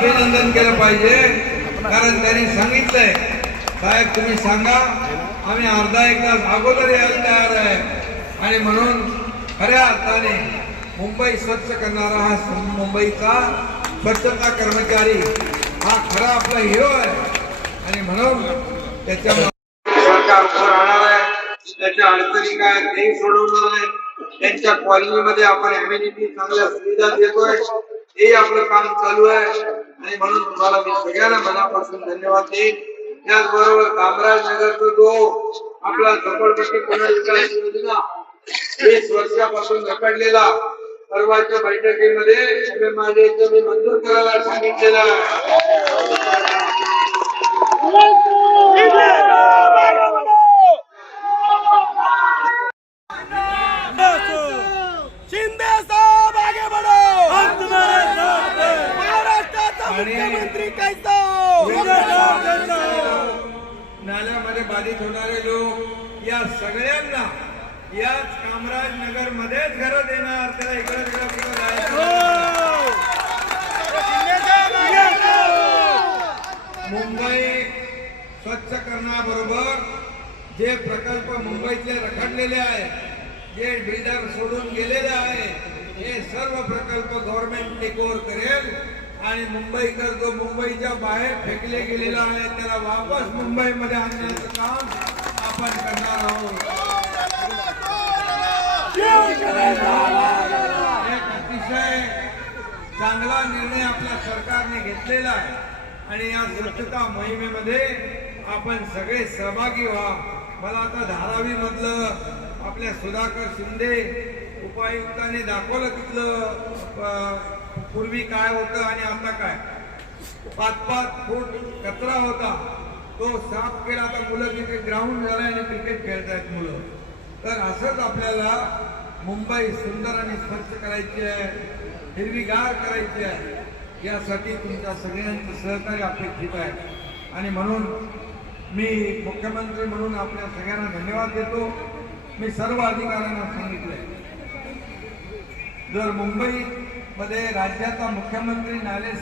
अभिनंदन केलं पाहिजे. कारण त्यांनी सांगितलंय. साहेब तुम्ही सांगा. आम्ही अर्धा एक तास अगोदर यायला तयार आहे. आणि म्हणून खऱ्या अर्थाने मुंबई स्वच्छ करणारा हा मुंबईचा स्वच्छता कर्मचारी हा खरा आपला हिरो आहे. आणि म्हणून त्याच्या सरकार उभं राहणार आहे. त्याच्या अडचणी काय ते सोडवणार आहे. त्यांच्या कॉलनीमध्ये आपण अम्युनिटी चांगल्या सुविधा देतोय. हे आपलं काम चालू आहे. आणि म्हणून तुम्हाला मी सगळ्यांना मनापासून धन्यवाद देईन. त्याचबरोबर कामराज नगरचा जो आपला झोपडपट्टी पुनर्विकास योजना वीस वर्षापासून रखडलेला परवाच्या बैठकीमध्ये MMRDA मंजूर करायला सांगितलेला आहे शिंदे साहब आगे बढ़ो हम तुम्हारे साथ हैं महाराष्ट्राचा मुख्यमंत्री कैसा नाल्यामध्ये बाधित होणारे लोक या सगळ्यांना याच कामराज नगर मध्येच घर देणार. त्याला इकडे तिकडे मुंबई स्वच्छ करण्याबरोबर जे प्रकल्प मुंबईतले रखडलेले आहेत जे बिल्डर सोडून गेलेले आहेत हे सर्व प्रकल्प गव्हर्नमेंट टेक ओव्हर करेल. आणि मुंबईकर जो मुंबईच्या बाहेर फेकले गेलेला आहे. त्याला वापस मुंबईमध्ये आणण्याचं काम आपण करणार आहोत. एक अतिशय चांगला निर्णय आपल्या सरकारने घेतलेला आहे. आणि या स्वच्छता मोहिमेमध्ये आपण सगळे सहभागी व्हा. मला आता धारावी मधलं आपल्या सुधाकर शिंदे उपायुक्तांनी दाखवलं तिथलं पूर्वी काय होतं आणि आता काय? पाच पाच फूट कचरा होता. तो साफ केला. आता मुलं तिथे ग्राउंड झालं आणि क्रिकेट खेळतायत मुलं. तर असंच आपल्याला मुंबई सुंदर आणि स्वच्छ करायची आहे. हिरवीगार करायची आहे. यासाठी तुमच्या सगळ्यांचं सहकार्य अपेक्षित आहे. आणि म्हणून मी मुख्यमंत्री म्हणून आपल्या सगळ्यांना धन्यवाद देतो. मी सर्व अधिकाऱ्यांना सांगितलंय. जर मध्ये राज्याचा मुख्यमंत्री नाले